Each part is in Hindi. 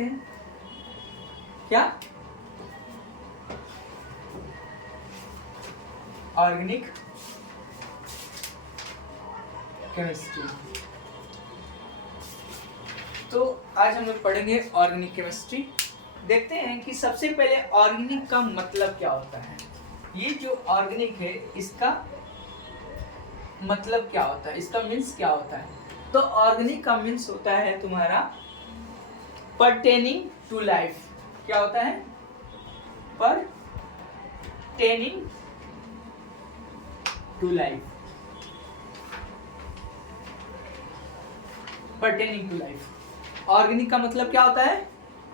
देखते हैं क्या ऑर्गेनिक केमिस्ट्री। तो आज हम लोग पढ़ेंगे ऑर्गेनिक केमिस्ट्री। देखते हैं कि सबसे पहले ऑर्गेनिक का मतलब क्या होता है। ये जो ऑर्गेनिक है इसका मतलब क्या होता है, इसका मीन्स क्या होता है। तो ऑर्गेनिक का मीन्स होता है तुम्हारा परटेनिंग टू लाइफ। क्या होता है? Pertaining to life. Pertaining to life. Organic का मतलब क्या होता है?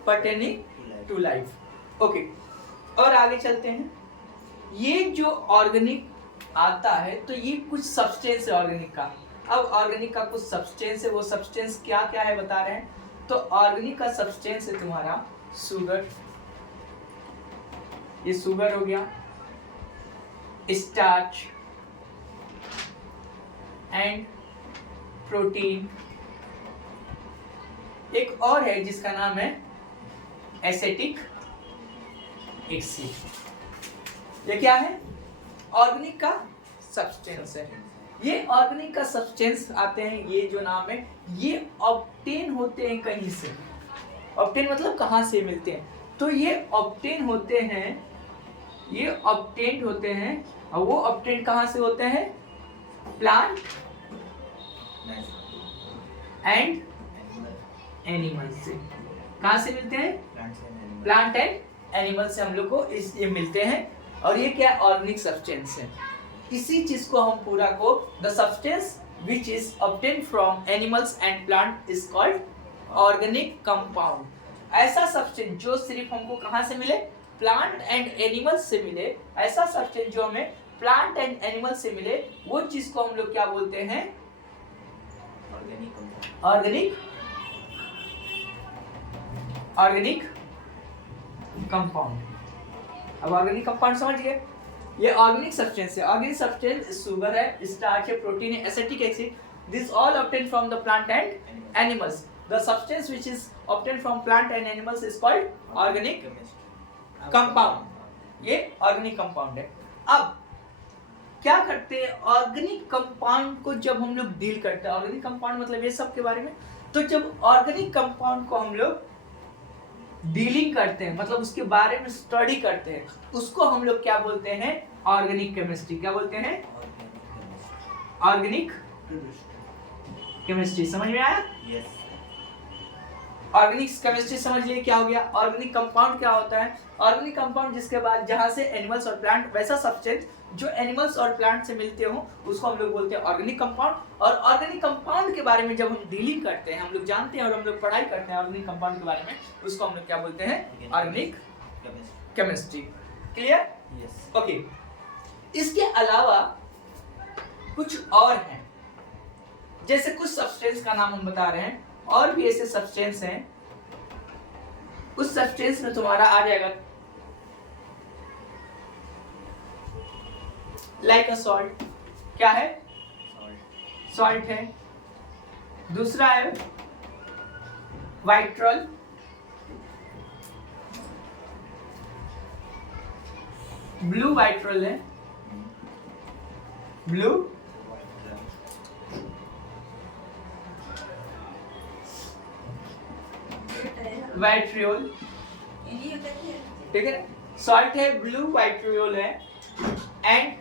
Pertaining to life. ओके, और आगे चलते हैं। ये जो ऑर्गेनिक आता है तो ये कुछ सब्सटेंस है ऑर्गेनिक का। अब ऑर्गेनिक का कुछ सब्सटेंस है, वो सब्सटेंस क्या क्या है बता रहे हैं। तो ऑर्गेनिक का सब्सटेंस है तुम्हारा शुगर, ये शुगर हो गया, स्टार्च एंड प्रोटीन। एक और है जिसका नाम है एसिटिक एसिड। ये क्या है? ऑर्गेनिक का सब्सटेंस है। ये ऑर्गेनिक का सब्सटेंस आते हैं, ये जो नाम है ये ऑब्टेन होते हैं कहीं से। ऑब्टेन मतलब कहाँ से मिलते हैं। तो ये ऑब्टेन होते हैं, ये ऑब्टेन्ड होते हैं। और वो ऑब्टेन कहाँ से होते हैं? प्लांट एंड एनिमल से। कहाँ से मिलते हैं? प्लांट एंड एनिमल से हम लोग को ये मिलते हैं। और ये क्या ऑर्गेनिक सब्सटेंस है। इसी चीज को हम पूरा को the substance which is obtained from animals and plant is called organic compound. ऐसा सब्सटेंस जो सिर्फ हमको कहाँ से मिले? प्लांट एंड एनिमल्स से मिले। ऐसा सब्सटेंस जो हमें प्लांट एंड एनिमल से मिले, वो चीज को हम लोग क्या बोलते हैं? Organic compound. अब ऑर्गेनिक कंपाउंड समझ गए। ये ऑर्गेनिक सब्सटेंस है। ऑर्गेनिक सब्सटेंस शुगर है, स्टार्च है, प्रोटीन है, acetic acid. This all obtained from the plant and animals. The substance which is obtained from plant and animals is called organic compound. ये ऑर्गेनिक कंपाउंड है। अब क्या करते हैं ऑर्गेनिक कंपाउंड को जब हम लोग डील करते हैं, ऑर्गेनिक कंपाउंड मतलब ये सब के बारे में। तो जब ऑर्गेनिक कंपाउंड को हम लोग डीलिंग करते हैं, मतलब उसके बारे में स्टडी करते हैं, उसको हम लोग क्या बोलते हैं? Organic chemistry. क्या बोलते हैं? Organic chemistry. समझ में आया? यस। ऑर्गेनिक केमिस्ट्री समझ लिए क्या हो गया। ऑर्गेनिक कंपाउंड क्या होता है? ऑर्गेनिक कंपाउंड जिसके बाद जहां से एनिमल्स और प्लांट, वैसा सब्सटेंस जो एनिमल्स और प्लांट से मिलते हो उसको हम लोग बोलते हैं ऑर्गेनिक कंपाउंड। और ऑर्गेनिक कंपाउंड के बारे में जब हम डीलिंग करते हैं, हम लोग जानते हैं और हम लोग पढ़ाई करते हैं ऑर्गेनिक कंपाउंड के बारे में, उसको हम लोग क्या बोलते हैं? Organic chemistry. Clear? Yes. Okay, इसके अलावा कुछ और हैं, जैसे कुछ सब्सटेंस का नाम हम बता रहे हैं। और भी ऐसे सब्सटेंस हैं, उस सब्सटेंस में तुम्हारा आ जाएगा लाइक अ सॉल्ट। क्या है? सॉल्ट है। दूसरा है वाइट्रॉल, ब्लू वाइट्रॉल है, ब्लू वाइट्रियोल। ठीक है, सॉल्ट है, ब्लू वाइट्रियोल है। एंड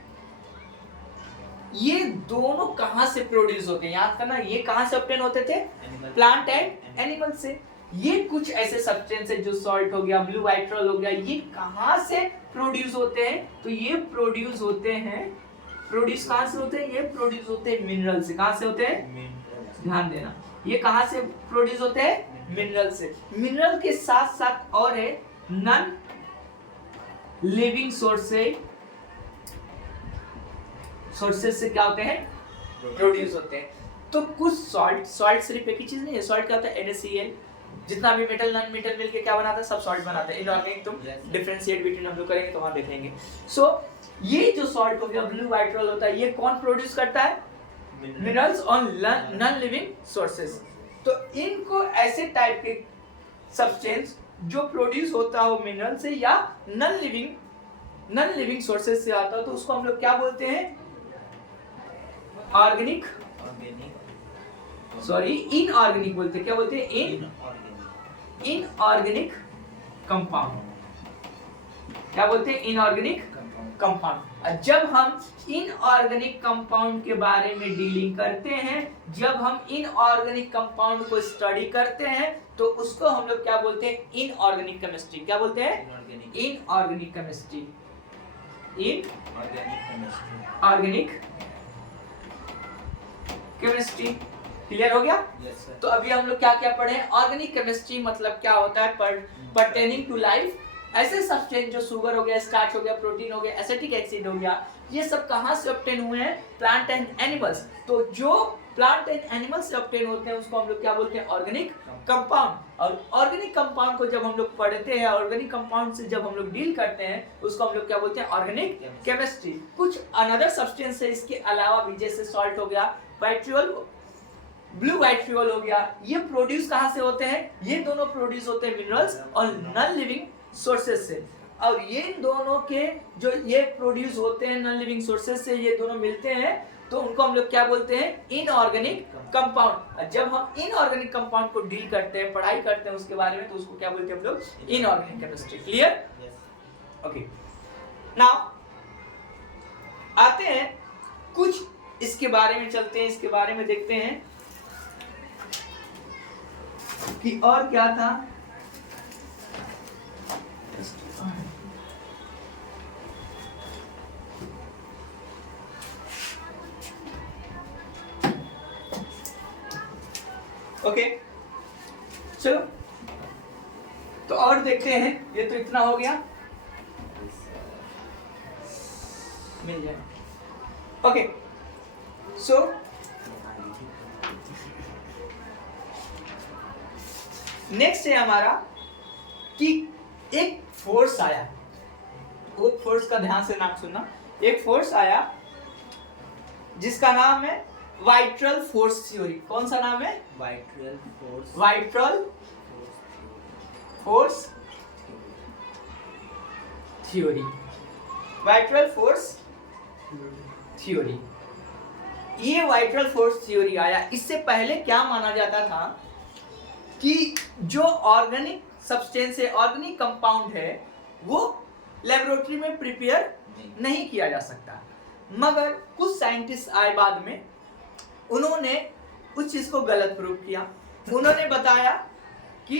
ये दोनों कहां से प्रोड्यूस होते हैं? याद करना, ये कहां से ऑब्टेन होते थे? प्लांट एंड एनिमल से। ये कुछ ऐसे सब्सटेंस है जो सॉल्ट हो गया, ब्लू वाइट्रियोल हो गया, ये कहां से प्रोड्यूस होते हैं? तो ये प्रोड्यूस होते हैं, प्रोड्यूस कहां से होते हैं? ये प्रोड्यूस होते हैं मिनरल से। कहां से होते हैं? ध्यान देना, ये कहां से प्रोड्यूस होते हैं? मिनरल से। मिनरल के साथ साथ और है नॉन लिविंग सोर्सेस से क्या होते हैं? प्रोड्यूस होते हैं। तो कुछ सॉल्ट सिर्फ एक ही चीज नहीं है। सॉल्ट क्या होता है? NaCl। जितना भी मेटल नॉन मेटल मिलके क्या बनाता है? सब सॉल्ट बनाता है। इनऑर्गेनिक तुम डिफरेंशिएट बिटवीन हम लोग करेंगे तो वहां देखेंगे। सो ये जो सॉल्ट हो गया, ब्लू वाइट्रियोल होता है, ये कौन प्रोड्यूस करता है? Minerals on non living sources. तो इनको ऐसे टाइप के सब्सटेंस जो प्रोड्यूस होता हो मिनरल से या नॉन लिविंग सोर्सेज से आता हो, तो उसको हम लोग क्या बोलते हैं? ऑर्गेनिक, सॉरी इनऑर्गेनिक बोलते हैं। क्या बोलते हैं? Inorganic compound. क्या बोलते हैं? Inorganic compound. जब हम इनऑर्गेनिक कंपाउंड के बारे में डीलिंग करते हैं, जब हम इनऑर्गेनिक कंपाउंड को स्टडी करते हैं, तो उसको हम लोग क्या बोलते हैं? Inorganic chemistry. क्या बोलते हैं? Inorganic chemistry. Inorganic chemistry. Clear हो गया? yes, तो अभी हम लोग क्या क्या पढ़े? ऑर्गेनिक केमिस्ट्री मतलब क्या होता है? Pertaining to life. ऐसे सब्सटेंस जो शुगर हो गया, स्टार्च हो गया, प्रोटीन हो गया, एसिटिक एसिड हो गया, ये सब कहाँ से ऑब्टेन हुए हैं? Plant and animals. तो जो प्लांट एंड एनिमल्स से ऑब्टेन होते हैं उसको हम लोग क्या बोलते हैं? Organic compound. और ऑर्गेनिक कंपाउंड को जब हम लोग पढ़ते हैं, ऑर्गेनिक कंपाउंड से जब हम लोग डील करते हैं, उसको हम लोग क्या बोलते हैं? Organic chemistry. कुछ अनदर सब्सटेंस है इसके अलावा भी, जैसे सॉल्ट हो गया, white fuel, blue white fuel हो गया, ये प्रोड्यूस कहाँ से होते हैं? ये दोनों प्रोड्यूस होते हैं मिनरल्स और नॉन लिविंग सोर्सेज से। और ये दोनों के जो ये प्रोड्यूस होते हैं नॉन लिविंग सोर्सेज से, ये दोनों मिलते हैं, तो उनको हम लोग क्या बोलते हैं? Inorganic compound. जब हम इनऑर्गेनिक कंपाउंड को डील करते हैं, पढ़ाई करते हैं उसके बारे में, तो उसको क्या बोलते हैं हम लोग? Inorganic chemistry. Clear? Okay, now आते हैं कुछ इसके बारे में, चलते हैं इसके बारे में, देखते हैं कि और क्या था। ओके, चलो तो और देखते हैं। ये तो इतना हो गया, मिल जाए। ओके, सो नेक्स्ट है हमारा कि एक फोर्स आया। वो फोर्स का ध्यान से नाम सुनना। एक फोर्स आया जिसका नाम है वाइट्रल फोर्स थ्योरी। कौन सा नाम है? Vital force theory. Vital force theory. ये वाइट्रल फोर्स थ्योरी आया। इससे पहले क्या माना जाता था कि जो ऑर्गेनिक सब्सटेंस है, ऑर्गेनिक कंपाउंड है, वो लेबोरेटरी में प्रिपेयर नहीं किया जा सकता। मगर कुछ साइंटिस्ट आए बाद में, उन्होंने उस चीज को गलत प्रूव किया। उन्होंने बताया कि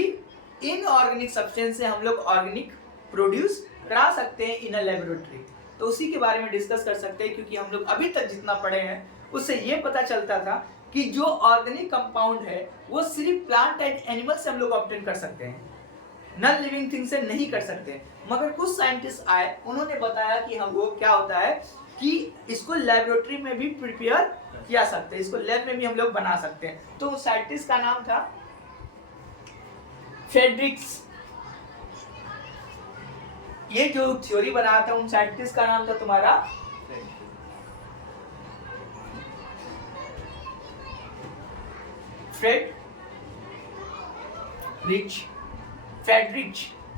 इनऑर्गेनिक सब्सटेंस से हम लोग ऑर्गेनिक प्रोड्यूस करा सकते हैं इन अ लेबोरेटरी। तो उसी के बारे में डिस्कस कर सकते हैं, क्योंकि हम लोग अभी तक जितना पढ़े हैं उससे ये पता चलता था कि जो ऑर्गेनिक कंपाउंड है वो सिर्फ प्लांट एंड एनिमल से हम लोग ऑब्टेन कर सकते हैं, नॉन लिविंग थिंग से नहीं कर सकते। मगर कुछ साइंटिस्ट आए, उन्होंने बताया कि हम वो क्या होता है कि इसको लेबोरेटरी में भी प्रिपेयर किया सकते हैं, इसको लैब में भी हम लोग बना सकते हैं। तो साइंटिस्ट का नाम था फ्रेडरिक्स। ये जो थ्योरी बनाया था उन साइंटिस्ट का नाम था तुम्हारा फ्रेडरिच।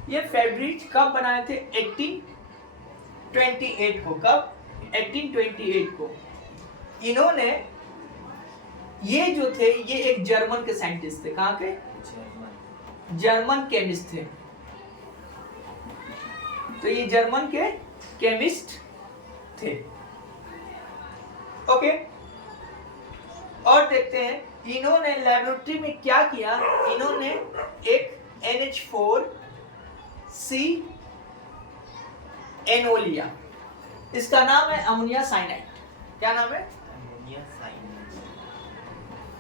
ये फ्रेडरिच कब बनाए थे? 1828 को। कब? 1828 को। इन्होंने, ये जो थे, ये एक जर्मन के साइंटिस्ट थे। कहाँ के? जर्मन केमिस्ट थे। तो ये जर्मन के केमिस्ट थे। ओके, और देखते हैं इन्होंने लेबोरेटरी में क्या किया। इन्होंने एक NH4CNO लिया। इसका नाम है अमोनिया साइनाइड। क्या नाम है?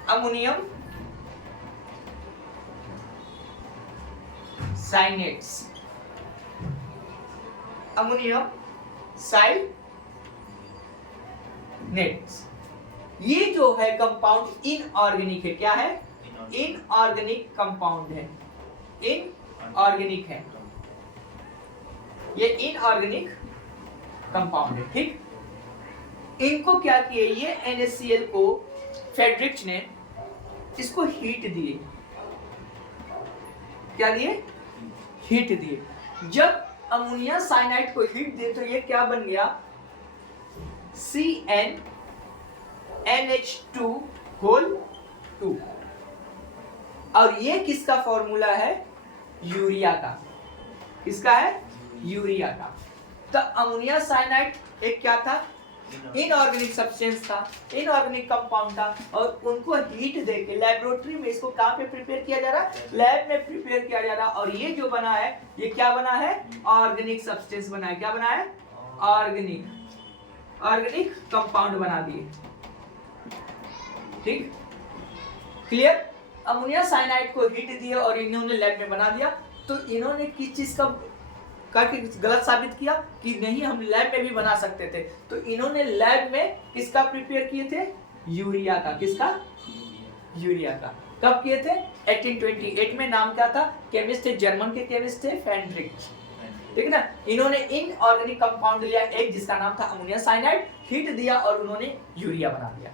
अमोनियम साइनेट्स। अमोनियम साइनेट्स। ये जो है कंपाउंड इनऑर्गेनिक है। क्या है? इनऑर्गेनिक कंपाउंड है। इनऑर्गेनिक है, ये इनऑर्गेनिक कंपाउंड है। ठीक, इनको क्या किए, ये NaCl को फ्रेडरिच ने इसको हीट दिए। क्या दिए? हीट दिए। जब अमोनिया साइनाइड को हीट दिए तो ये क्या बन गया? CnNH2 और ये किसका फॉर्मूला है? यूरिया का। किसका है? यूरिया का। तो अमोनिया साइनाइड एक क्या था? इनऑर्गेनिक सब्सटेंस था, इनऑर्गेनिक कंपाउंड था, और उनको हीट देके लेबोरेटरी में इसको कहाँ पे प्रिपेयर किया जा रहा है? लैब में प्रिपेयर किया जा रहा है। और ये जो बना है ये क्या बना है? ऑर्गेनिक सब्सटेंस बना है। क्या बना है? ऑर्गेनिक कंपाउंड बना दिए। ठीक, क्लियर? अमोनिया साइनाइड को हीट दिया और इन्होंने लैब में बना दिया। तो इन्होंने किस चीज का करके गलत साबित किया कि नहीं हम लैब में भी बना सकते थे। तो इन्होंने लैब में किसका प्रिपेयर किए थे? यूरिया का। किसका? यूरिया का। कब किए थे? 1828 में। नाम क्या था? केमिस्ट थे, जर्मन के केमिस्ट थे, फेंड्रिक। ठीक है ना? इन्होंने इनऑर्गेनिक कंपाउंड लिया एक जिसका नाम था अमोनिया साइनाइड, हीट दिया और उन्होंने यूरिया बना दिया।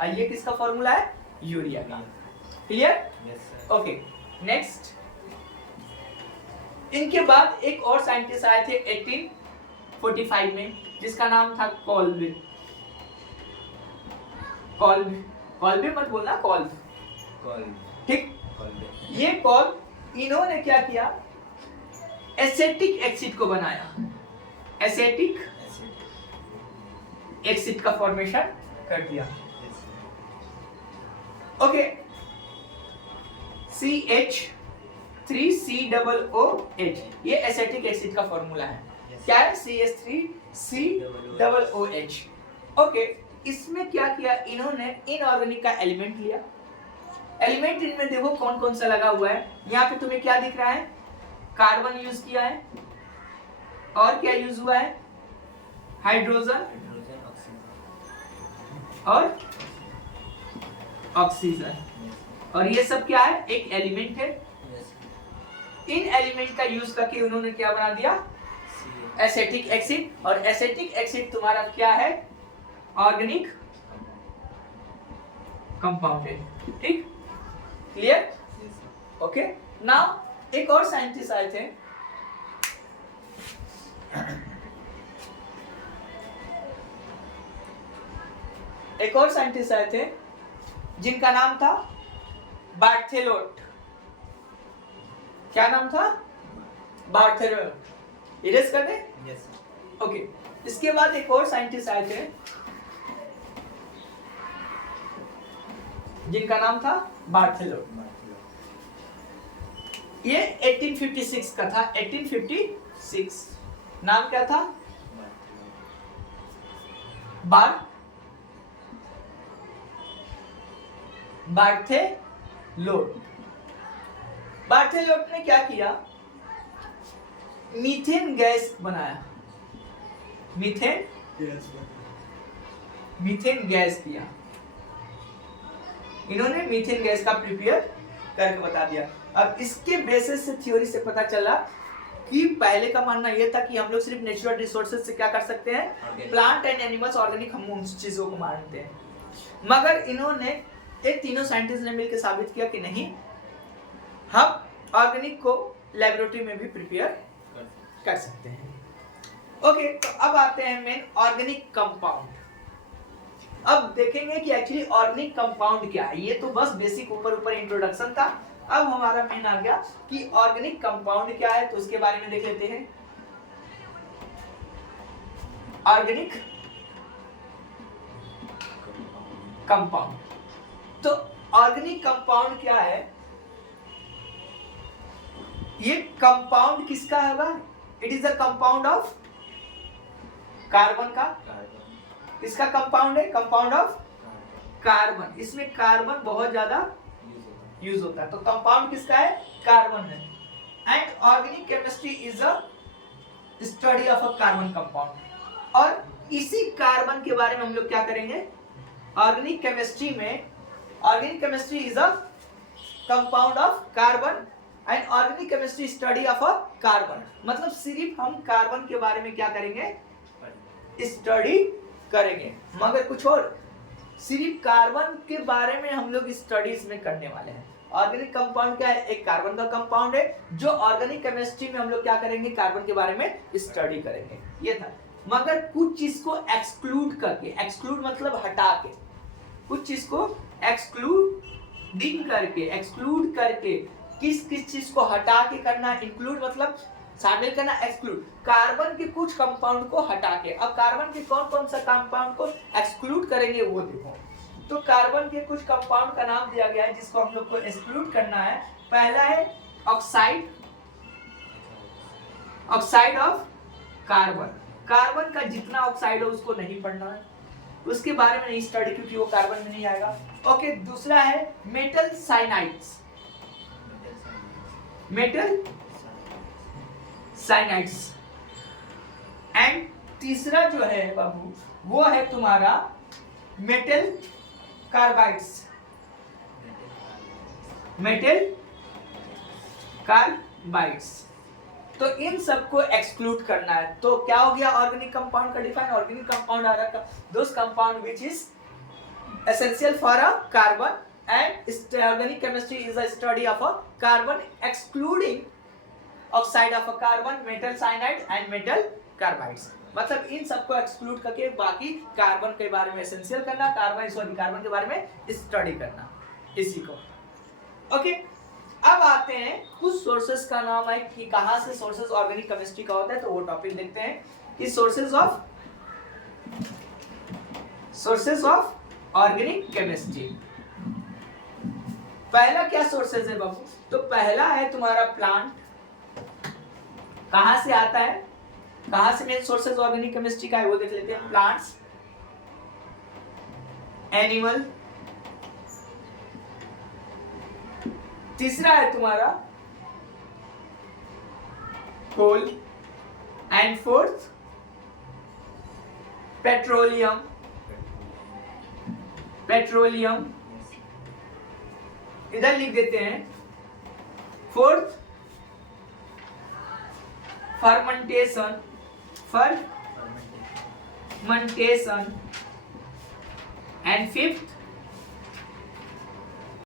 और ये किसका फॉर्मूला है? यूरिया का। क्लियर? Okay, next. इनके बाद एक और साइंटिस्ट आए थे 1845 में जिसका नाम था कॉल्बे। कॉल्बे मत बोलना, कॉल्ब। ठीक, ये कॉल्ब, इन्होंने क्या किया? एसेटिक एसिड को बनाया। एसेटिक एसिड का फॉर्मेशन कर दिया। ओके, CH3COOH ये एसेटिक एसिड का फॉर्मूला है। क्या है? CH3COOH। ओके, इसमें क्या किया इन्होंने? इनऑर्गेनिक का एलिमेंट लिया। एलिमेंट इनमें देखो कौन कौन सा लगा हुआ है। यहाँ पे तुम्हें क्या दिख रहा है? कार्बन यूज किया है, और क्या यूज हुआ है? हाइड्रोजन और ऑक्सीजन। और ये सब क्या है? एक एलिमेंट है। इन एलिमेंट का यूज करके उन्होंने क्या बना दिया? Acetic acid. और एसेटिक एसिड तुम्हारा क्या है? ऑर्गेनिक कंपाउंड है। ठीक, क्लियर? ओके, नाउ एक और साइंटिस्ट आए थे, जिनका नाम था बार्थेलोट। क्या नाम था? बार्थेलोट। इरेज कर दे? यस। ओके, इसके बाद एक और साइंटिस्ट आए थे जिनका नाम था बार्थेलोट। ये 1856 का था। 1856। नाम क्या था? बार्थेलोट। बार्थेलोट ने क्या किया? मीथेन गैस बनाया। मीथेन गैस किया। इन्होंने मीथेन गैस का प्रिपेयर करके बता दिया। अब इसके बेसिस से, थ्योरी से पता चला कि पहले का मानना यह था कि हम लोग सिर्फ नेचुरल रिसोर्सेज से क्या कर सकते हैं? प्लांट एंड एनिमल्स, ऑर्गेनिक, हम उन चीजों को मानते हैं। मगर इन्होंने, ये तीनों साइंटिस्ट ने मिलकर साबित किया कि नहीं, हम ऑर्गेनिक को लेबोरेटरी में भी प्रिपेयर कर सकते हैं। ओके, तो अब आते हैं मेन ऑर्गेनिक कंपाउंड। अब देखेंगे कि एक्चुअली ऑर्गेनिक कंपाउंड क्या है। ये तो बस बेसिक ऊपर इंट्रोडक्शन था। अब हमारा मेन आ गया कि ऑर्गेनिक कंपाउंड क्या है, तो उसके बारे में देख लेते हैं। ऑर्गेनिक कंपाउंड, तो ऑर्गेनिक कंपाउंड क्या है? ये कंपाउंड किसका होगा? It is the compound of carbon का। इसका कंपाउंड है, कंपाउंड ऑफ कार्बन। इसमें कार्बन बहुत ज्यादा यूज होता है। तो कंपाउंड किसका है? कार्बन है। And organic chemistry is a study of a carbon compound. और इसी कार्बन के बारे में हम लोग क्या करेंगे? ऑर्गेनिक केमिस्ट्री में, organic chemistry is a compound of carbon and organic chemistry study of a carbon. मतलब सिर्फ हम कार्बन के बारे में क्या करेंगे? स्टडी करेंगे। मगर कुछ और, सिर्फ कार्बन के बारे में हम लोग स्टडीज में करने वाले हैं। ऑर्गेनिक कंपाउंड क्या है? एक कार्बन का कंपाउंड है जो ऑर्गेनिक केमिस्ट्री में हम लोग क्या करेंगे? कार्बन के बारे में स्टडी करेंगे। ये था। मगर कुछ चीज को एक्सक्लूड करके, एक्सक्लूड मतलब हटा के, कुछ चीज को एक्सक्लूड करके किस किस चीज को हटा के करना, इंक्लूड मतलब शामिल करना, एक्सक्लूड कार्बन के कुछ कंपाउंड को हटा के। अब कार्बन के कौन कौन सा कंपाउंड को एक्सक्लूड करेंगे वो देखो। तो कार्बन के कुछ कंपाउंड का नाम दिया गया है जिसको हम लोग को एक्सक्लूड करना है। पहला है oxide, oxide of carbon. Carbon का जितना ऑक्साइड है उसको नहीं पढ़ना है, उसके बारे में नहीं स्टडी, क्योंकि वो कार्बन में नहीं आएगा। ओके, दूसरा है metal cyanides, metal cyanides. And तीसरा जो है बाबू वो है तुम्हारा मेटल कार्बाइड्स, मेटल कार्बाइड्स। तो इन सबको एक्सक्लूड करना है। तो क्या हो गया ऑर्गेनिक कंपाउंड का डिफाइन? ऑर्गेनिक कंपाउंड आ रहा है those compound which is essential for a carbon and organic chemistry is a study of a carbon excluding oxide of a carbon, metal cyanide and metal carbides. मतलब इन सबको एक्सक्लूड करके बाकी कार्बन के बारे में एसेंशियल करना, कार्बन के बारे में स्टडी करना, इसी को। ओके, अब आते हैं कुछ सोर्सेस का नाम है कि कहां से सोर्सेस ऑर्गेनिक केमिस्ट्री का होता है। तो वो टॉपिक देखते हैं कि सोर्सेस ऑफ ऑर्गेनिक केमिस्ट्री। पहला क्या सोर्सेस है बाबू? तो पहला है तुम्हारा प्लांट। कहां से आता है, कहां से मेन सोर्सेस ऑर्गेनिक केमिस्ट्री का है वो देख लेते हैं। प्लांट्स, एनिमल, तीसरा है तुम्हारा कोल, एंड फोर्थ पेट्रोलियम, पेट्रोलियम इधर लिख देते हैं। Fourth fermentation, fermentation, and fifth